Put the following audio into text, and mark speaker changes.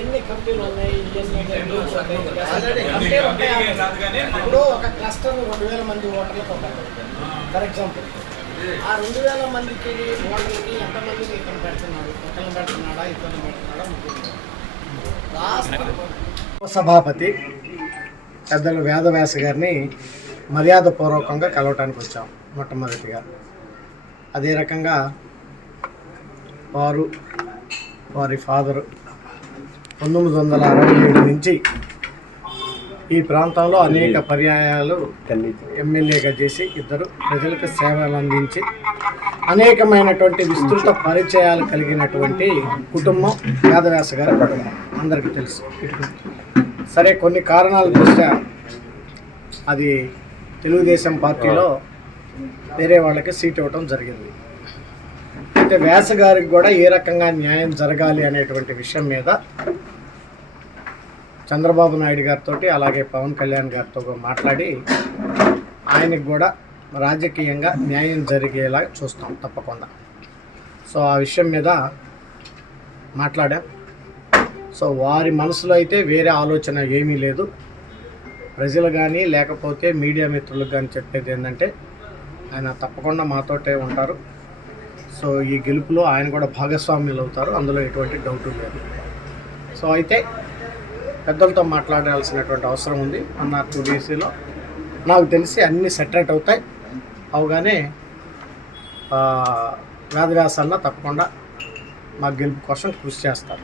Speaker 1: ఎన్ని కంపెనీలు ఉన్నాయి ఇప్పుడు ఒక క్లస్టర్ రెండు వేల మంది ఓటర్లకు ఉంటారు ఫర్ ఎగ్జాంపుల్ ఆ రెండు వేల మందికి ఓటర్లకి ఎంతమందికి ఇతను పెడుతున్నాడు? ఒకరిని పెడుతున్నాడా? ఇతను పెడుతున్నాడా ముఖ్యంగా రాష్ట్ర సభాపతి పెద్దలు వేదవ్యాస గారిని మర్యాదపూర్వకంగా కలవటానికి వచ్చాం మొట్టమొదటిగా. అదే రకంగా వారు వారి ఫాదరు పంతొమ్మిది వందల అరవై ఏడు నుంచి ఈ ప్రాంతంలో అనేక పర్యాయాలు ఎమ్మెల్యేగా చేసి ఇద్దరు ప్రజలకు సేవలు అందించి అనేకమైనటువంటి విస్తృత పరిచయాలు కలిగినటువంటి కుటుంబం యాదవ్యాస గారి కుటుంబం. అందరికీ తెలుసు. సరే కొన్ని కారణాల దృష్ట్యా అది తెలుగుదేశం పార్టీలో వేరే వాళ్ళకి సీట్ ఇవ్వటం జరిగింది. అయితే వ్యాస గారికి కూడా ఏ రకంగా న్యాయం జరగాలి అనేటువంటి విషయం మీద చంద్రబాబు నాయుడు గారితో అలాగే పవన్ కళ్యాణ్ గారితో మాట్లాడి ఆయనకు కూడా రాజకీయంగా న్యాయం జరిగేలా చూస్తాం తప్పకుండా. సో ఆ విషయం మీద మాట్లాడాం. సో వారి మనసులో అయితే వేరే ఆలోచన ఏమీ లేదు. ప్రజలు కానీ లేకపోతే మీడియా మిత్రులకు కానీ చెప్పేది ఏంటంటే ఆయన తప్పకుండా మాతోటే ఉంటారు. సో ఈ గెలుపులో ఆయన కూడా భాగస్వామ్యులు అవుతారు అందులో ఎటువంటి డౌట్ లేదు. సో అయితే పెద్దలతో మాట్లాడాల్సినటువంటి అవసరం ఉంది. వన్ ఆర్ నాకు తెలిసి అన్నీ సెటరేట్ అవుతాయి. అవగానే వేదవ్యాసన్న తప్పకుండా మా గెలుపు కోసం కృషి చేస్తారు.